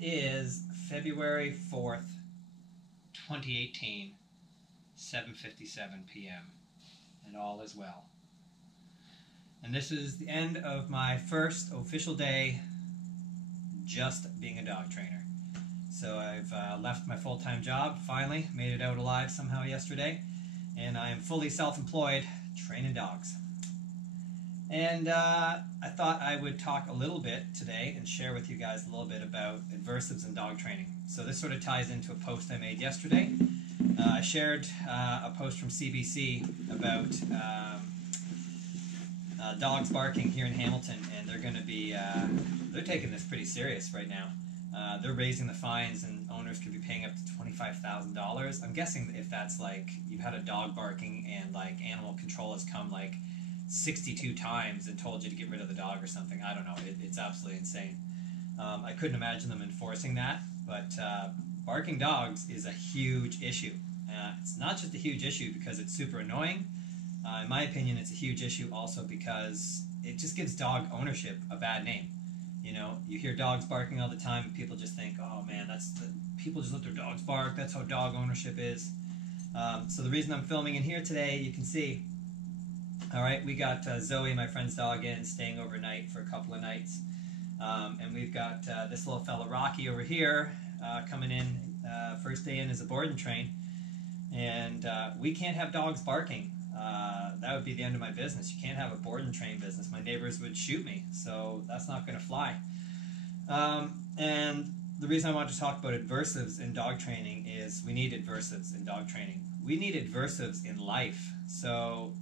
is February 4th, 2018, 7:57 p.m. and all is well. And this is the end of my first official day just being a dog trainer. So I've left my full-time job, finally, made it out alive somehow yesterday, and I am fully self-employed training dogs. And I thought I would talk a little bit today and share with you guys a little bit about adversives in dog training. So this sort of ties into a post I made yesterday. I shared a post from CBC about dogs barking here in Hamilton, and they're going to be, they're taking this pretty serious right now. They're raising the fines, and owners could be paying up to $25,000. I'm guessing if that's like, you've had a dog barking and like animal control has come like 62 times and told you to get rid of the dog or something. I don't know. It's absolutely insane. I couldn't imagine them enforcing that, but barking dogs is a huge issue. It's not just a huge issue because it's super annoying. In my opinion, it's a huge issue also because it just gives dog ownership a bad name. You know, you hear dogs barking all the time and people just think, oh man, people just let their dogs bark. That's how dog ownership is. So the reason I'm filming in here today, you can see, all right, we got Zoe, my friend's dog, in, staying overnight for a couple of nights. And we've got this little fella, Rocky, over here, coming in. First day in as a board and train. And we can't have dogs barking. That would be the end of my business. You can't have a board and train business. My neighbors would shoot me, so that's not going to fly. And the reason I want to talk about adversives in dog training is we need adversives in dog training. We need adversives in life. So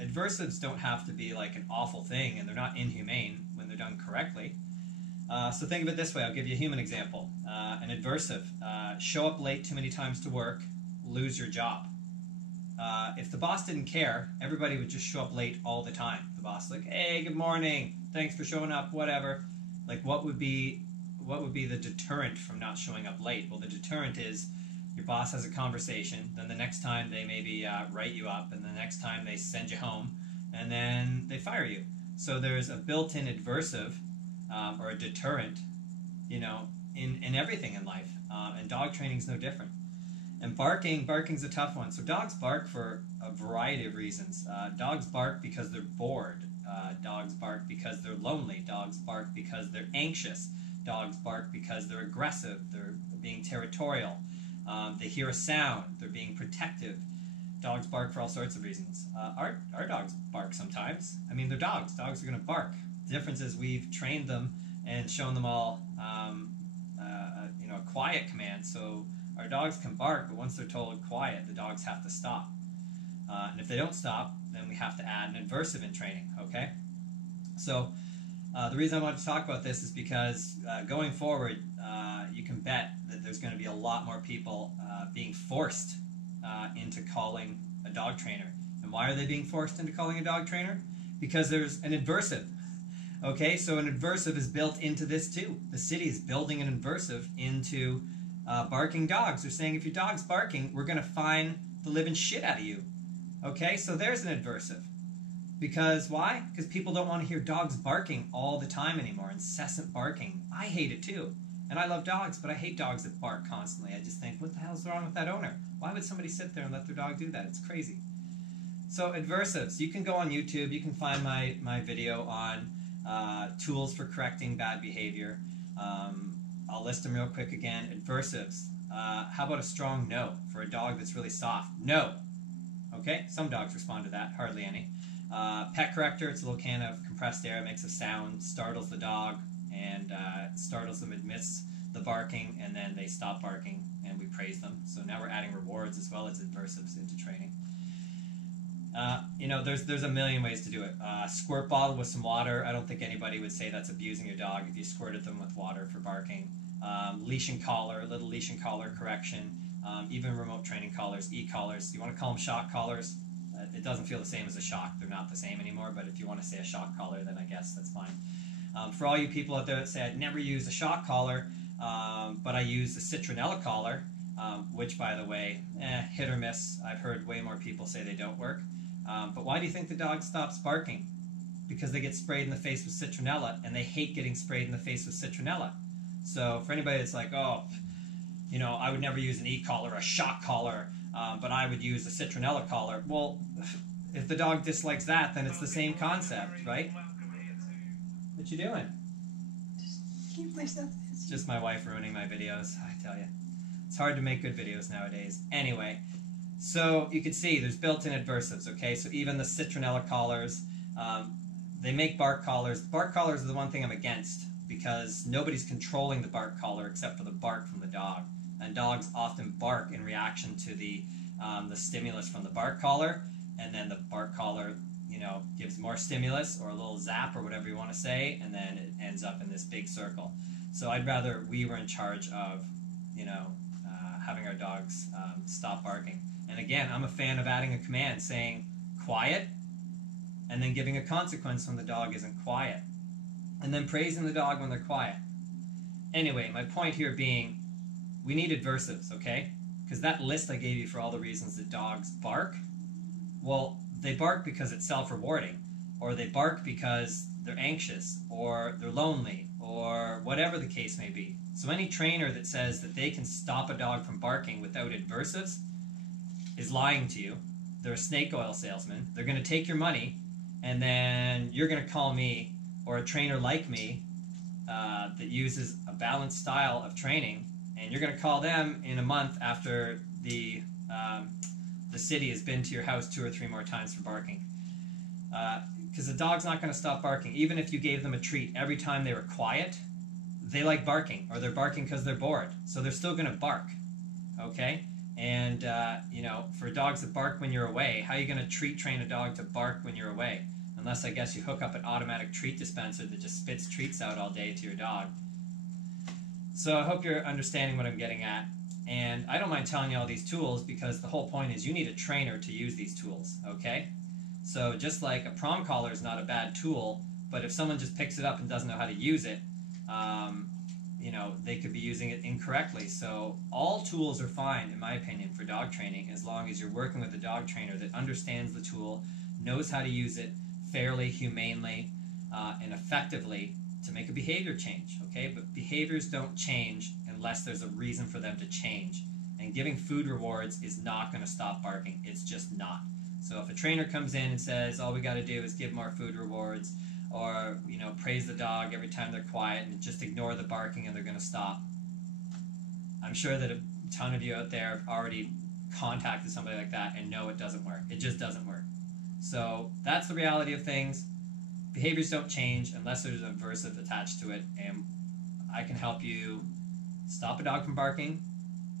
adversives don't have to be like an awful thing, and they're not inhumane when they're done correctly. So think of it this way. I'll give you a human example. An adversive, show up late too many times to work, lose your job. If the boss didn't care, everybody would just show up late all the time. The boss is like, hey, good morning, thanks for showing up, whatever. Like, what would be the deterrent from not showing up late? Well, the deterrent is your boss has a conversation, then the next time they maybe write you up, and the next time they send you home, and then they fire you. So there's a built-in adversive or a deterrent, you know, in everything in life. And dog training is no different. And barking's a tough one. So dogs bark for a variety of reasons. Dogs bark because they're bored. Dogs bark because they're lonely. Dogs bark because they're anxious. Dogs bark because they're aggressive. They're being territorial. They hear a sound. They're being protective. Dogs bark for all sorts of reasons. Our dogs bark sometimes. I mean, they're dogs. Dogs are going to bark. The difference is we've trained them and shown them all, you know, a quiet command. So our dogs can bark, but once they're told quiet, the dogs have to stop. And if they don't stop, then we have to add an adversive in training, okay? So the reason I wanted to talk about this is because going forward, you can bet that there's going to be a lot more people being forced into calling a dog trainer. And why are they being forced into calling a dog trainer? Because there's an adversive. Okay, so an adversive is built into this too. The city is building an adversive into barking dogs. They're saying if your dog's barking, we're going to fine the living shit out of you. Okay, so there's an adversive. Because why? Because people don't want to hear dogs barking all the time anymore, incessant barking. I hate it too. And I love dogs, but I hate dogs that bark constantly. I just think, what the hell's wrong with that owner? Why would somebody sit there and let their dog do that? It's crazy. So adversives. You can go on YouTube. You can find my video on tools for correcting bad behavior. I'll list them real quick again. Adversives. How about a strong no for a dog that's really soft? No. Okay, some dogs respond to that, hardly any. Pet corrector, it's a little can of compressed air, makes a sound, startles the dog, and startles them amidst the barking, and then they stop barking, and we praise them. So now we're adding rewards as well as adversives into training. You know, there's a million ways to do it. Squirt bottle with some water. I don't think anybody would say that's abusing your dog if you squirted them with water for barking. Leash and collar, a little leash and collar correction. Even remote training collars, e-collars. You want to call them shock collars? It doesn't feel the same as a shock. They're not the same anymore, but if you want to say a shock collar, then I guess that's fine. For all you people out there that say, I'd never use a shock collar, but I use a citronella collar, which, by the way, hit or miss. I've heard way more people say they don't work. But why do you think the dog stops barking? Because they get sprayed in the face with citronella, and they hate getting sprayed in the face with citronella. So for anybody that's like, oh, you know, I would never use an e-collar or a shock collar, but I would use a citronella collar. Well, if the dog dislikes that, then it's the same concept, right? What you doing? Can you play stuff? It's just my wife ruining my videos, I tell you. It's hard to make good videos nowadays. Anyway, so you can see there's built-in adversives, okay? So even the citronella collars, they make bark collars. Bark collars are the one thing I'm against because nobody's controlling the bark collar except for the bark from the dog. And dogs often bark in reaction to the stimulus from the bark collar, and then the bark collar, you know, gives more stimulus or a little zap or whatever you want to say, and then it ends up in this big circle. So I'd rather we were in charge of, you know, having our dogs stop barking. And again, I'm a fan of adding a command saying quiet, and then giving a consequence when the dog isn't quiet, and then praising the dog when they're quiet. Anyway, my point here being, we need adversives, okay? Because that list I gave you for all the reasons that dogs bark, well, they bark because it's self-rewarding, or they bark because they're anxious, or they're lonely, or whatever the case may be. So any trainer that says that they can stop a dog from barking without adversives is lying to you. They're a snake oil salesman. They're going to take your money, and then you're going to call me, or a trainer like me, that uses a balanced style of training, and you're going to call them in a month after the city has been to your house 2 or 3 more times for barking. Because the dog's not going to stop barking. Even if you gave them a treat every time they were quiet, they like barking, or they're barking because they're bored. So they're still going to bark, okay? And, you know, for dogs that bark when you're away, how are you going to train a dog to bark when you're away? Unless, I guess, you hook up an automatic treat dispenser that just spits treats out all day to your dog. So I hope you're understanding what I'm getting at. And I don't mind telling you all these tools because the whole point is you need a trainer to use these tools, okay? So just like a prom collar is not a bad tool, but if someone just picks it up and doesn't know how to use it, you know, they could be using it incorrectly. So all tools are fine, in my opinion, for dog training, as long as you're working with a dog trainer that understands the tool, knows how to use it fairly, humanely, and effectively to make a behavior change, okay? But behaviors don't change unless there's a reason for them to change. And giving food rewards is not going to stop barking. It's just not. So if a trainer comes in and says, all we got to do is give more food rewards, or, you know, praise the dog every time they're quiet and just ignore the barking and they're going to stop, I'm sure that a ton of you out there have already contacted somebody like that and know it doesn't work. It just doesn't work. So that's the reality of things. Behaviors don't change unless there's an aversive attached to it, and I can help you stop a dog from barking,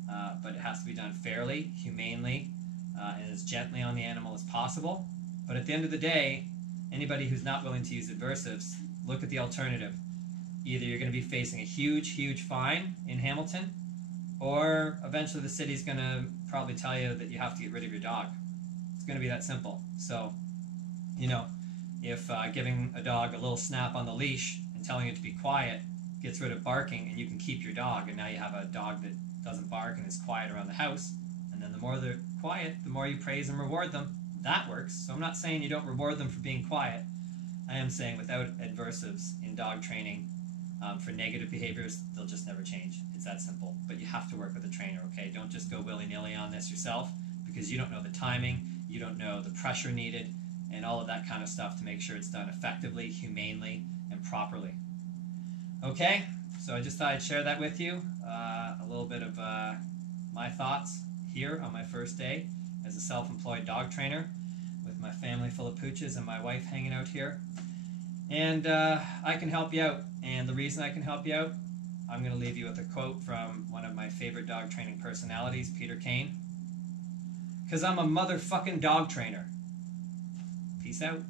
but it has to be done fairly, humanely, and as gently on the animal as possible. But at the end of the day, anybody who's not willing to use aversives, look at the alternative. Either you're going to be facing a huge, huge fine in Hamilton, or eventually the city's going to probably tell you that you have to get rid of your dog. It's going to be that simple. So, you know, if giving a dog a little snap on the leash and telling it to be quiet gets rid of barking, and you can keep your dog, and now you have a dog that doesn't bark and is quiet around the house, and then the more they're quiet, the more you praise and reward them. That works. So I'm not saying you don't reward them for being quiet. I am saying without adversives in dog training, for negative behaviors, they'll just never change. It's that simple. But you have to work with a trainer, okay? Don't just go willy-nilly on this yourself, because you don't know the timing, you don't know the pressure needed, and all of that kind of stuff to make sure it's done effectively, humanely, and properly. Okay? So I just thought I'd share that with you. A little bit of my thoughts here on my first day as a self-employed dog trainer with my family full of pooches and my wife hanging out here. And I can help you out. And the reason I can help you out, I'm going to leave you with a quote from one of my favorite dog training personalities, Peter Kane. Because I'm a motherfucking dog trainer. Peace out.